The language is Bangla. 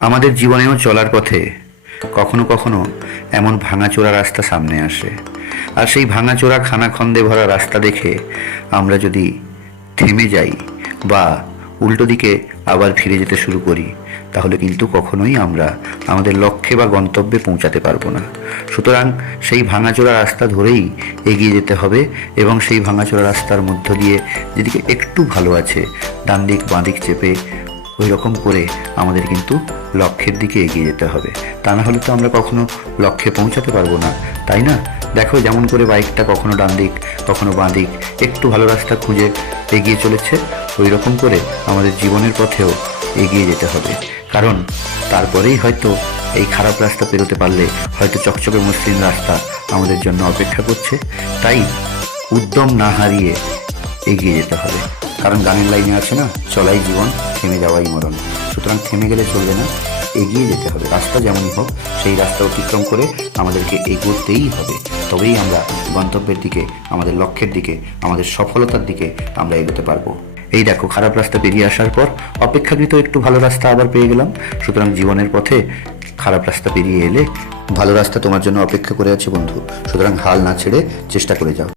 আমাদের জীবনেও চলার পথে কখনো কখনো এমন ভাঙাচোরা রাস্তা সামনে আসে, আর সেই ভাঙাচোরা খানাখন্দে ভরা রাস্তা দেখে আমরা যদি থেমে যাই বা উল্টো দিকে আবার ফিরে যেতে শুরু করি, তাহলে কিন্তু কখনোই আমরা আমাদের লক্ষ্যে বা গন্তব্যে পৌঁছাতে পারবো না। সুতরাং সেই ভাঙাচোরা রাস্তা ধরেই এগিয়ে যেতে হবে, এবং সেই ভাঙাচোরা রাস্তার মধ্য দিয়ে যেদিকে একটু ভালো আছে ডান দিক বাঁ দিক চেপে ওই রকম করে আমাদের কিন্তু লক্ষ্যের দিকে এগিয়ে যেতে হবে। তা না হলে তো আমরা কখনো লক্ষ্যে পৌঁছাতে পারবো না, তাই না? দেখো, যেমন করে বাইকটা কখনো ডান দিক কখনো বাঁ দিক একটু ভালো রাস্তা খুঁজে এগিয়ে চলেছে, ওই রকম করে আমাদের জীবনের পথেও এগিয়ে যেতে হবে। কারণ তারপরেই হয়তো এই খারাপ রাস্তা পেরোতে পারলে হয়তো চকচকে মসৃণ রাস্তা আমাদের জন্য অপেক্ষা করছে। তাই উদ্যম না হারিয়ে এগিয়ে যেতে হবে। কারণ গানের লাইনে আছে না, চলাই জীবন থেমে যাওয়াই মরণ। সুতরাং থেমে গেলে চলবে না, এগিয়ে যেতে হবে। রাস্তা যেমনই হোক সেই রাস্তা অতিক্রম করে আমাদেরকে এগোতেই হবে। তবেই আমরা গন্তব্যের দিকে, আমাদের লক্ষ্যের দিকে, আমাদের সফলতার দিকে আমরা এগোতে পারবো। এই দেখো, খারাপ রাস্তা পেরিয়ে আসার পর অপেক্ষাকৃত একটু ভালো রাস্তা আবার পেয়ে গেলাম। সুতরাং জীবনের পথে খারাপ রাস্তা পেরিয়ে এলে ভালো রাস্তা তোমার জন্য অপেক্ষা করে আছে বন্ধু। সুতরাং হাল না ছেড়ে চেষ্টা করে যাও।